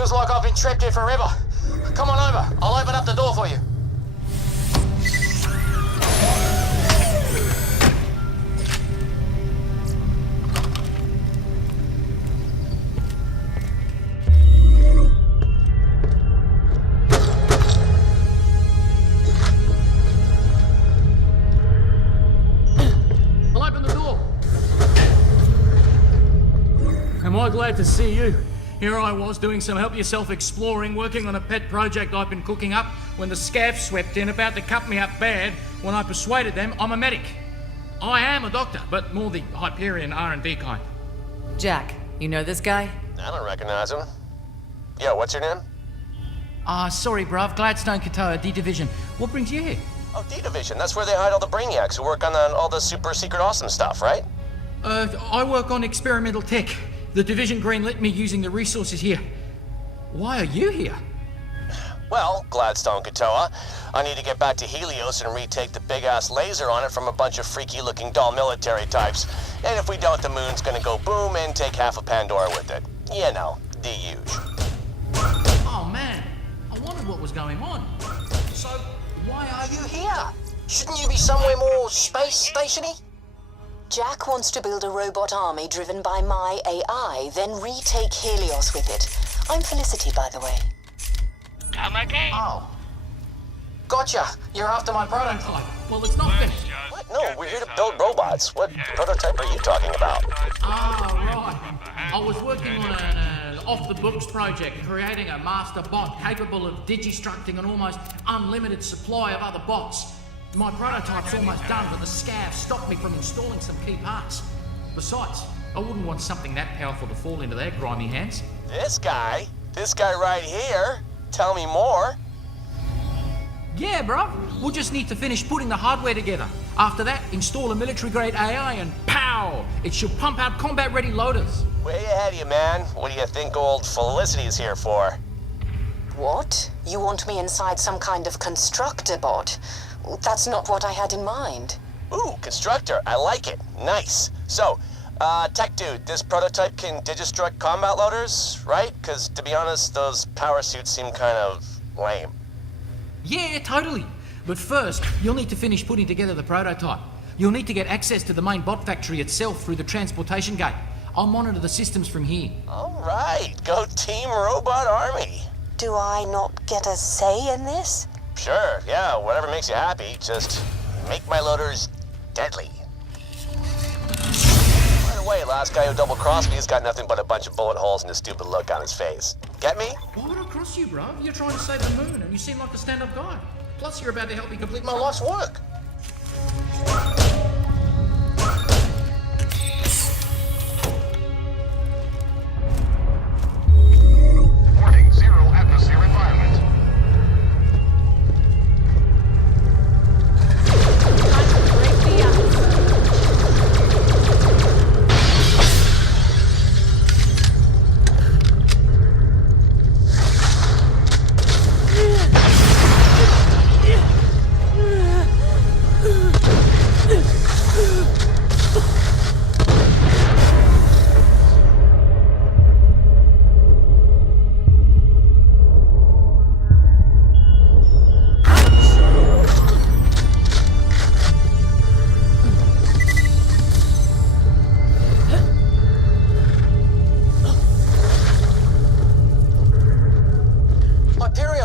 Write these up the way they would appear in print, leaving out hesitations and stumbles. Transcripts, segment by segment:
Feels like I've been trapped here forever. Come on over. I'll open up the door for you. I'll open the door. Am I glad to see you? Here I was doing some help-yourself exploring, working on a pet project I've been cooking up, when the scavs swept in, about to cut me up bad, when I persuaded them I'm a medic. I am a doctor, but more the Hyperion R&D kind. Jack, you know this guy? I don't recognize him. Yo, what's your name? Sorry, bruv. Gladstone Katoa, D-Division. What brings you here? Oh, D-Division. That's where they hide all the brainiacs who work on all the super secret awesome stuff, right? I work on experimental tech. The Division greenlit me using the resources here. Why are you here? Well, Gladstone Katoa, I need to get back to Helios and retake the big-ass laser on it from a bunch of freaky-looking doll military types. And if we don't, the moon's gonna go boom and take half of Pandora with it. You know, the huge. Oh, man. I wondered what was going on. So, why are you here? Shouldn't you be somewhere more space stationy? Jack wants to build a robot army driven by my AI, then retake Helios with it. I'm Felicity, by the way. Come again. Oh. Gotcha. You're after my prototype. Well, it's not finished. What? No, we're here to build robots. What prototype are you talking about? Right. I was working on an off-the-books project, creating a master bot capable of digistructing an almost unlimited supply of other bots. My prototype's almost done, but the scavs stopped me from installing some key parts. Besides, I wouldn't want something that powerful to fall into their grimy hands. This guy right here. Tell me more. Yeah, bruv. We'll just need to finish putting the hardware together. After that, install a military-grade AI and pow! It should pump out combat-ready loaders. Way ahead of you, man. What do you think old Felicity is here for? What? You want me inside some kind of constructor bot? That's not what I had in mind. Ooh, constructor. I like it. Nice. So, tech dude, this prototype can digistruct combat loaders, right? Because, to be honest, those power suits seem kind of lame. Yeah, totally. But first, you'll need to finish putting together the prototype. You'll need to get access to the main bot factory itself through the transportation gate. I'll monitor the systems from here. All right. Go Team Robot Army. Do I not get a say in this? Sure, yeah, whatever makes you happy. Just make my loaders deadly. By the way, last guy who double-crossed me has got nothing but a bunch of bullet holes and a stupid look on his face. Get me? Why would I cross you, bruv? You're trying to save the moon, and you seem like a stand-up guy. Plus, you're about to help me complete My life's work. Warning, 0 atmosphere environment.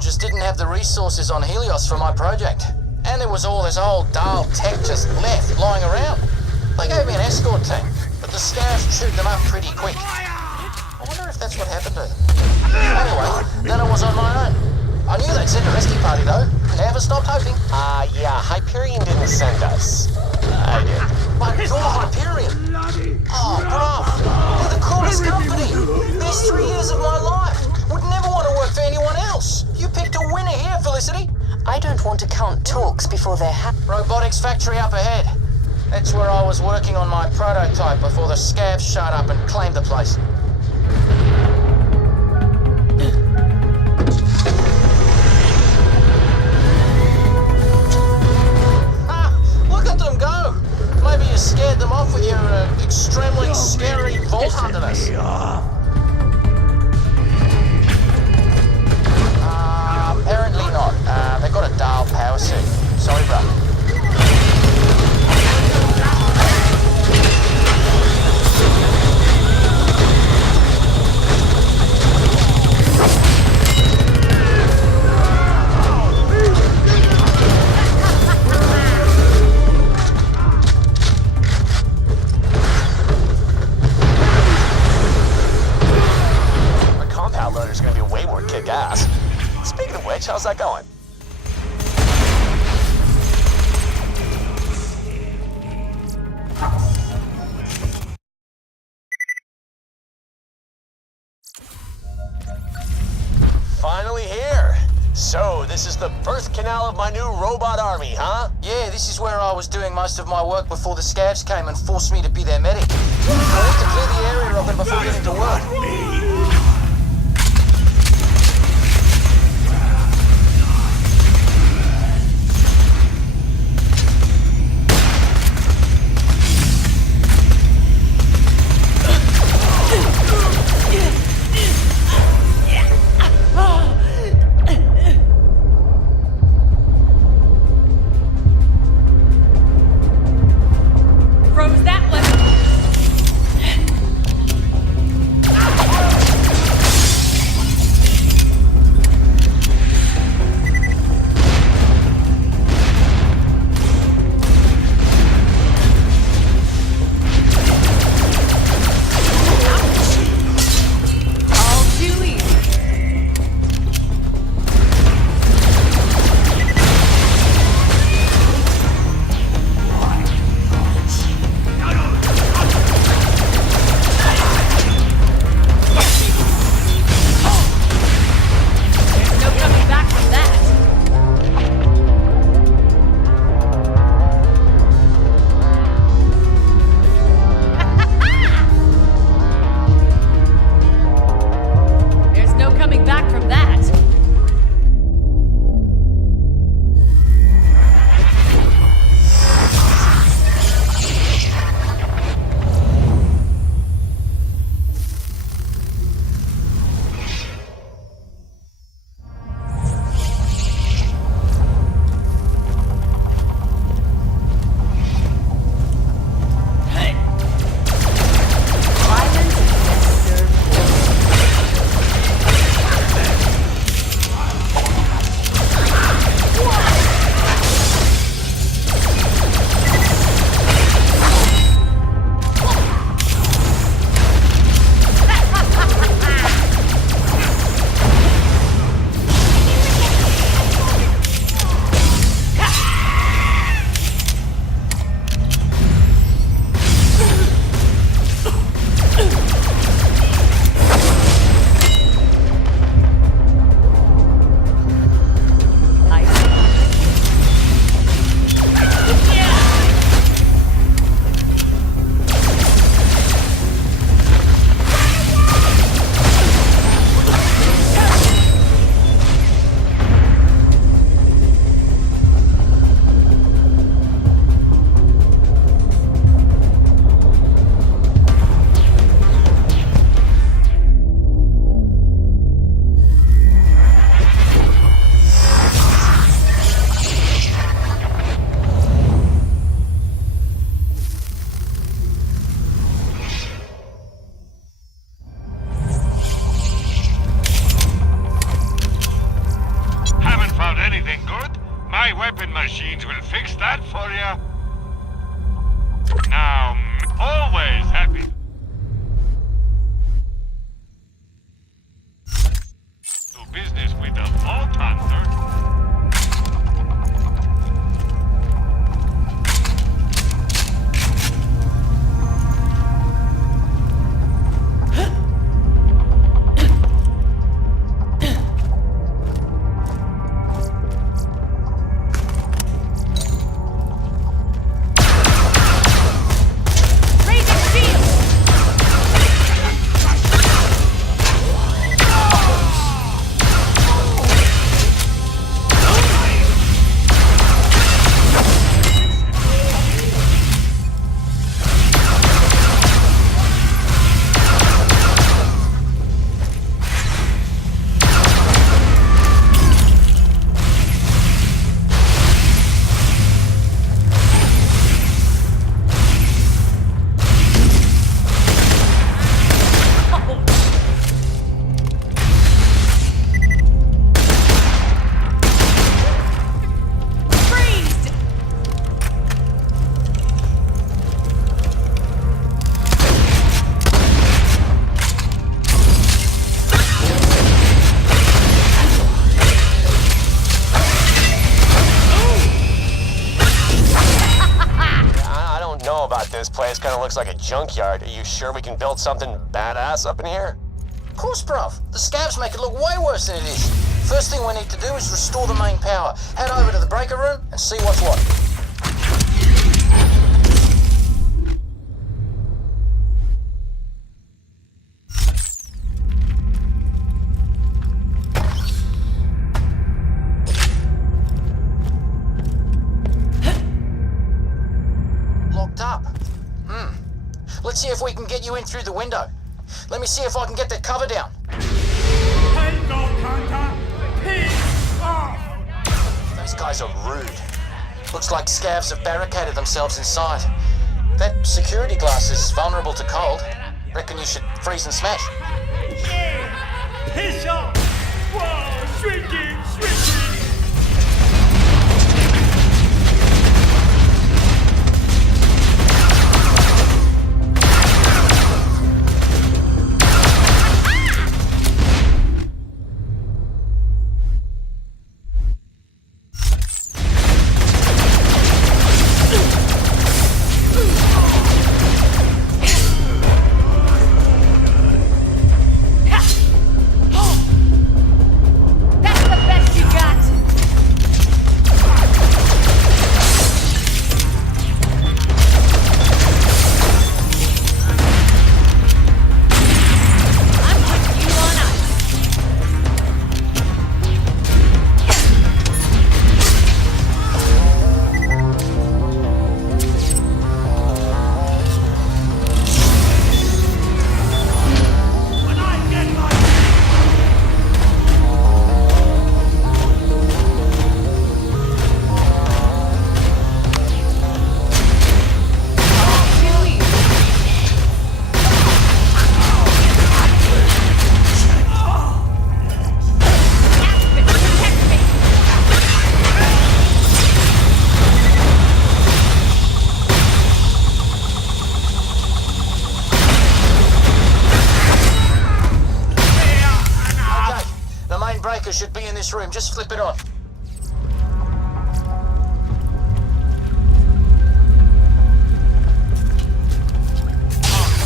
Just didn't have the resources on Helios for my project. And there was all this old dull tech just left lying around. They gave me an escort team, but the scavs chewed them up pretty quick. I wonder if that's what happened to them. Anyway, then I was on my own. I knew they'd send a rescue party though. Never stopped hoping. Yeah, Hyperion didn't send us. I did. But you're Hyperion. Oh, bruv. You're the coolest company. Best 3 years of my life. Would never want to work for anyone else. You picked a winner here, Felicity. I don't want to count talks before they're Robotics factory up ahead. That's where I was working on my prototype before the scavs showed up and claimed the place. Look at them go. Maybe you scared them off with your extremely scary vault underness. gas. Speaking of which, how's that going? Finally here. So, this is the birth canal of my new robot army, huh? Yeah, this is where I was doing most of my work before the scavs came and forced me to be their medic. I have to clear the area of them before getting to work. Froze that one. All too easy. There's no coming back from that. There's no coming back from that. Violence is best served Haven't found anything good? My weapon machines will fix that for you. Now, always happy. Do business with the Vault Hunter. Raising shield! place kind of looks like a junkyard. Are you sure we can build something badass up in here? Of course, bruv. The scavs make it look way worse than it is. First thing we need to do is restore the main power. Head over to the breaker room and see what's what. Locked up. Let's see if we can get you in through the window. Let me see if I can get that cover down. Those guys are rude. Looks like scavs have barricaded themselves inside. That security glass is vulnerable to cold. Reckon you should freeze and smash. Piss off! Whoa, shrinking, shrinking! Should be in this room. Just flip it on.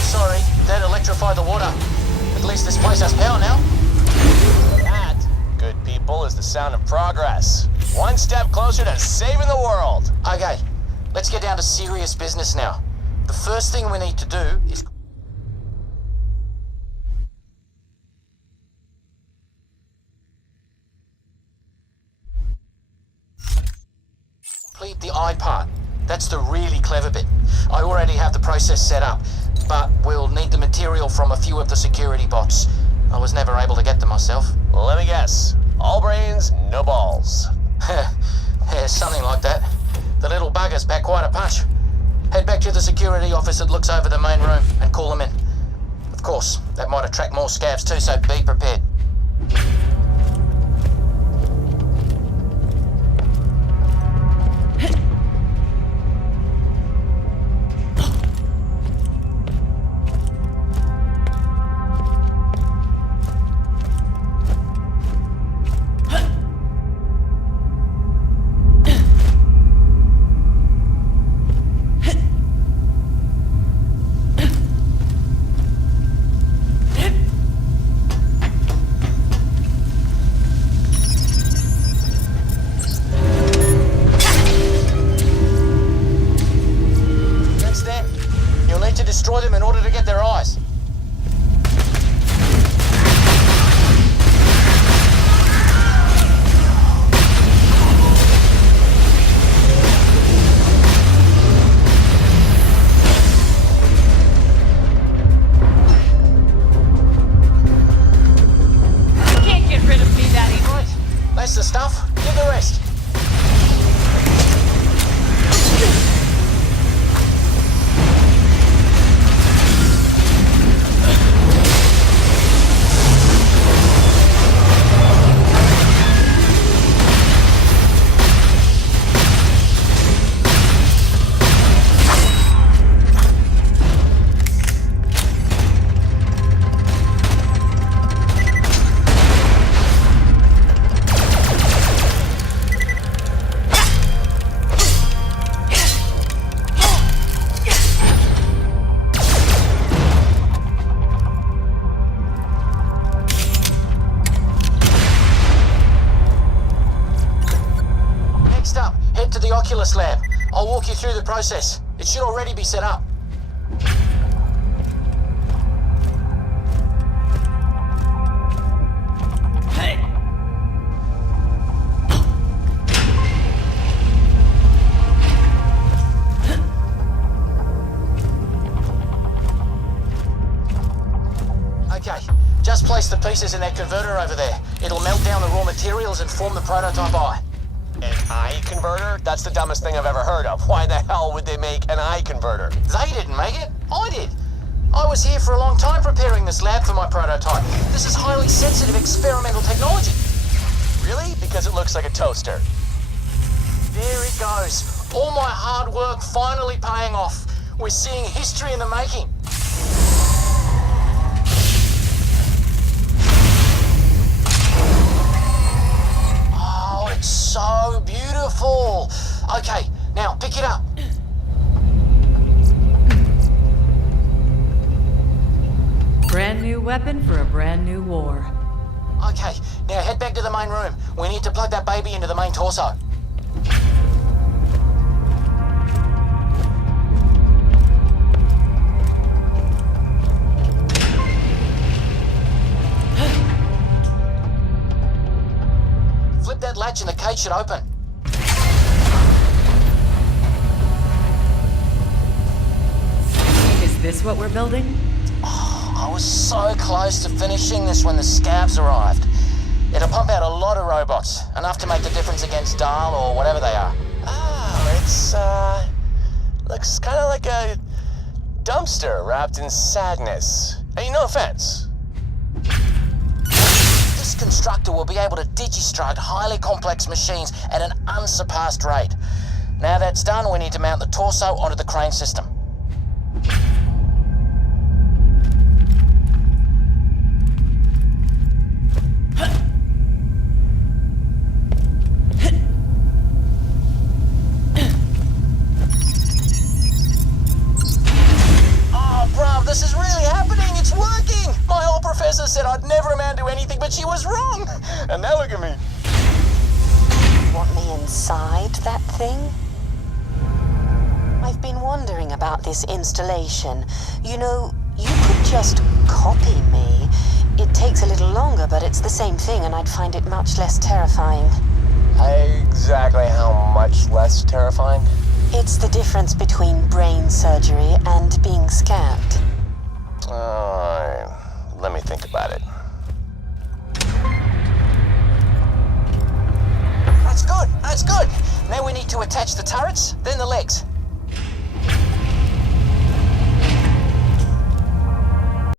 Sorry, that electrified the water. At least this place has power now. That, good people, is the sound of progress. One step closer to saving the world. Okay, let's get down to serious business now. The first thing we need to do is complete the eye part. That's the really clever bit. I already have the process set up, but we'll need the material from a few of the security bots. I was never able to get them myself. Let me guess. All brains, no balls. Yeah, something like that. The little buggers pack quite a punch. Head back to the security office that looks over the main room and call them in. Of course, that might attract more scavs too, so be prepared. calculus lab. I'll walk you through the process. It should already be set up. Okay, just place the pieces in that converter over there. It'll melt down the raw materials and form the prototype eye. An eye converter? That's the dumbest thing I've ever heard of. Why the hell would they make an eye converter? They didn't make it, I did. I was here for a long time preparing this lab for my prototype. This is highly sensitive experimental technology. Really? Because it looks like a toaster. There it goes. All my hard work finally paying off. We're seeing history in the making. Oh, it's so beautiful. Okay, now pick it up. Brand new weapon for a brand new war. Okay, now head back to the main room. We need to plug that baby into the main torso. Flip that latch and the cage should open. Is this what we're building? I was so close to finishing this when the scabs arrived. It'll pump out a lot of robots, enough to make the difference against Dahl or whatever they are. Oh, it's, looks kind of like a dumpster wrapped in sadness. Hey, no offense. This constructor will be able to digistruct highly complex machines at an unsurpassed rate. Now that's done, we need to mount the torso onto the crane system. This is really happening, it's working! My old professor said I'd never amount to anything, but she was wrong! And now look at me. Want me inside that thing? I've been wondering about this installation. You know, you could just copy me. It takes a little longer, but it's the same thing, and I'd find it much less terrifying. Exactly how much less terrifying? It's the difference between brain surgery and being scammed. Let me think about it. That's good, that's good. Now we need to attach the turrets, then the legs.